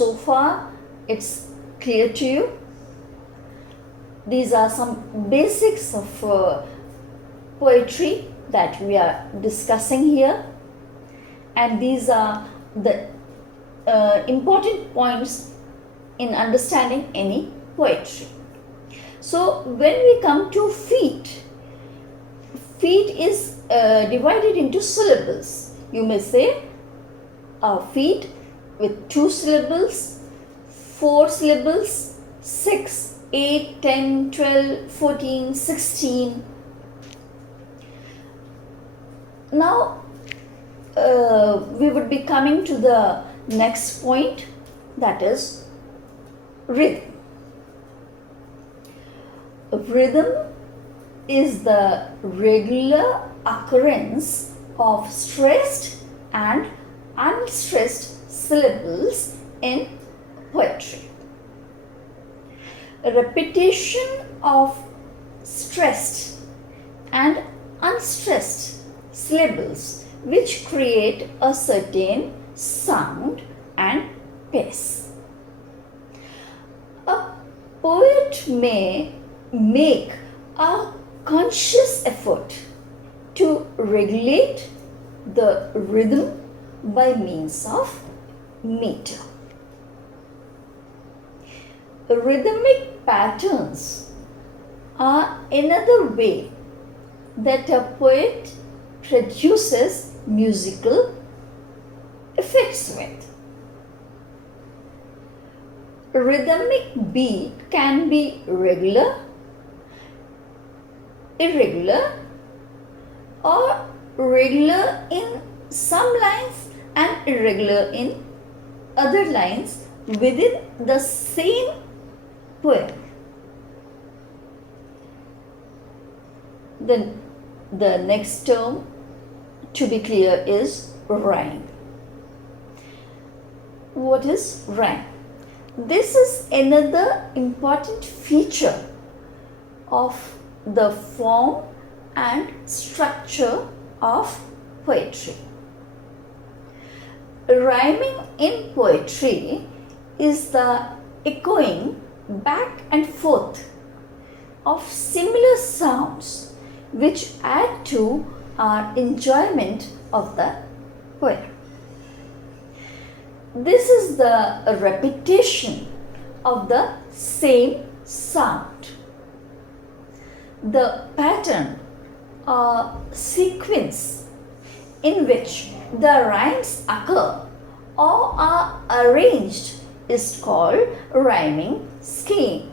so far it's clear to you? These are some basics of poetry that we are discussing here, and these are the important points in understanding any poetry. So when we come to feet, feet is divided into syllables. You may say feet with 2 syllables, 4 syllables, 6, 8, 10, 12, 14, 16. Now we would be coming to the next point, that is rhythm. Rhythm is the regular occurrence of stressed and unstressed syllables in poetry. A repetition of stressed and unstressed syllables which create a certain sound and pace. A poet may make a conscious effort to regulate the rhythm by means of meter. Rhythmic patterns are another way that a poet produces musical effects with. Rhythmic beat can be regular, irregular, or regular in some lines and irregular in other lines within the same poem. Then the next term to be clear is rhyme. What is rhyme? This is another important feature of the form and structure of poetry. Rhyming in poetry is the echoing back and forth of similar sounds which add to our enjoyment of the poem. This is the repetition of the same sound. The pattern or sequence in which the rhymes occur or are arranged is called rhyming scheme.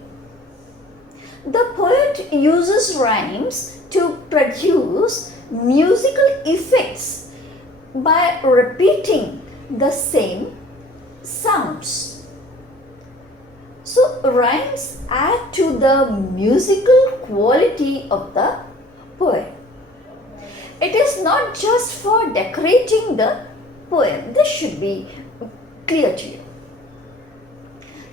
The poet uses rhymes to produce musical effects by repeating the same sounds. So rhymes add to the musical quality of the poem. It is not just for decorating the poem. This should be clear to you.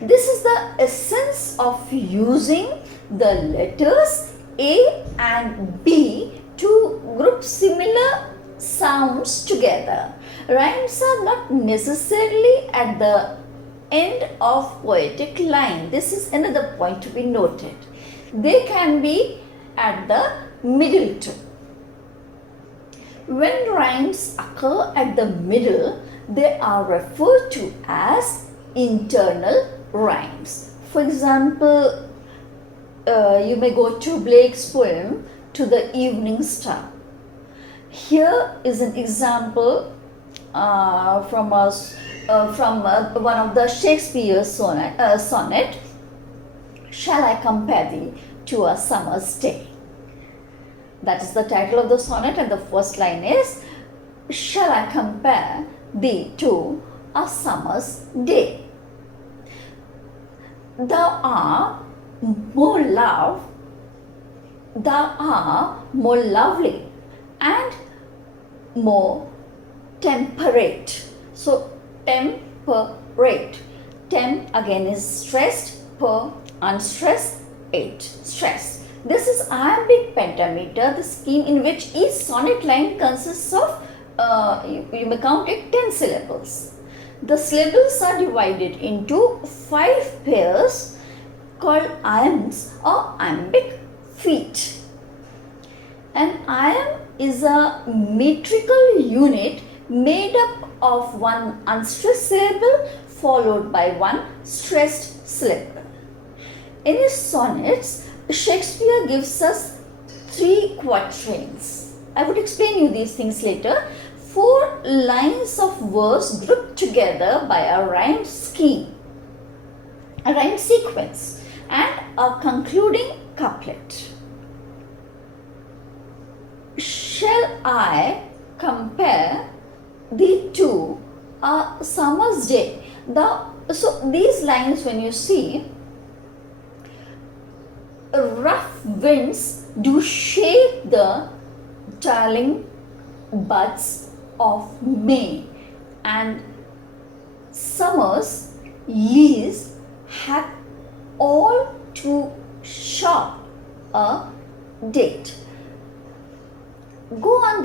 This is the essence of using the letters A and B to group similar sounds together. Rhymes are not necessarily at the end of poetic line. This is another point to be noted. They can be at the middle too. When rhymes occur at the middle, they are referred to as internal rhymes. For example, you may go to Blake's poem To the Evening Star. Here is an example from one of the Shakespeare's sonnet, Shall I compare thee to a summer's day? That is the title of the sonnet, and the first line is, Shall I compare thee to a summer's day? Thou art more lovely and more temperate. So temperate. Tem again is stressed, per unstressed, eight stressed. This is iambic pentameter, the scheme in which each sonnet line consists of, you may count it 10 syllables. The syllables are divided into 5 pairs called iambs or iambic feet. An iamb is a metrical unit made up of one unstressed syllable followed by one stressed syllable. In his sonnets, Shakespeare gives us 3 quatrains. I would explain you these things later. 4 lines of verse grouped together by a rhyme scheme, a rhyme sequence, and a concluding couplet. Shall I compare thee to a summer's day? So these lines, when you see, rough winds do shake the darling buds of May, and summer's lease hath all too short a date. Go on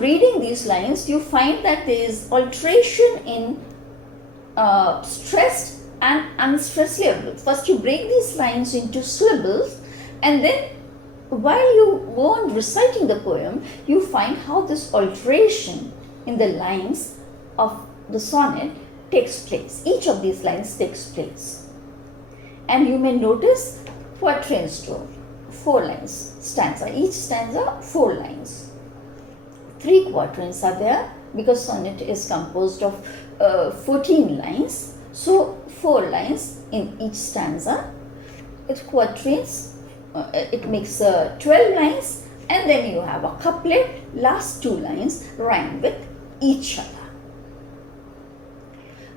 reading these lines, you find that there is alteration in stressed and unstressed syllables. First you break these lines into syllables, and then while you go on reciting the poem, you find how this alteration in the lines of the sonnet takes place. Each of these lines takes place. And you may notice quatrains too. 4 lines stanza. Each stanza 4 lines. 3 quatrains are there because sonnet is composed of 14 lines. So 4 lines in each stanza. It's quatrains. It makes 12 lines, and then you have a couplet. Last 2 lines rhyme with each other.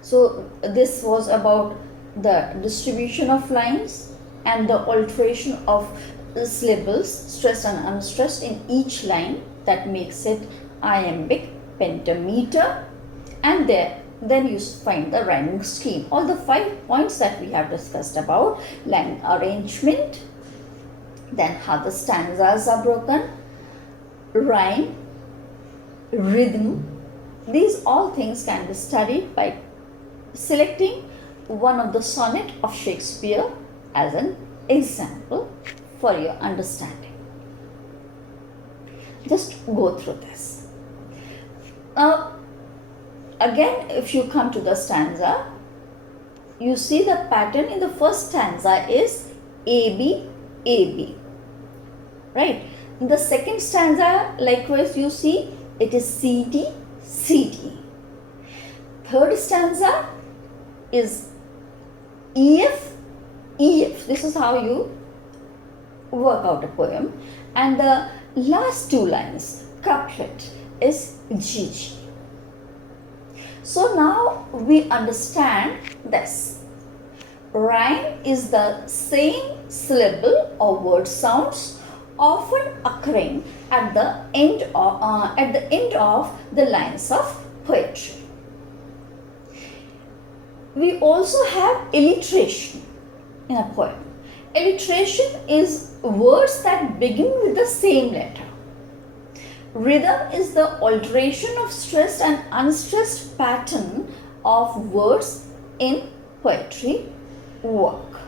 So this was about the distribution of lines and the alteration of syllables, stressed and unstressed, in each line that makes it iambic pentameter, and then you find the rhyming scheme. All the 5 points that we have discussed about: line arrangement, then how the stanzas are broken, rhyme, rhythm. These all things can be studied by selecting one of the sonnet of Shakespeare as an example for your understanding. Just go through this. Now, again, if you come to the stanza, you see the pattern in the first stanza is AB, AB, right? In the second stanza, likewise, you see it is CD, CD. Third stanza is EF, EF. This is how you work out a poem. And the last 2 lines, couplet, is GG. So now we understand this. Rhyme is the same syllable or word sounds often occurring at the end of the lines of poetry. We also have alliteration in a poem. Alliteration is words that begin with the same letter. Rhythm is the alteration of stressed and unstressed pattern of words in poetry work.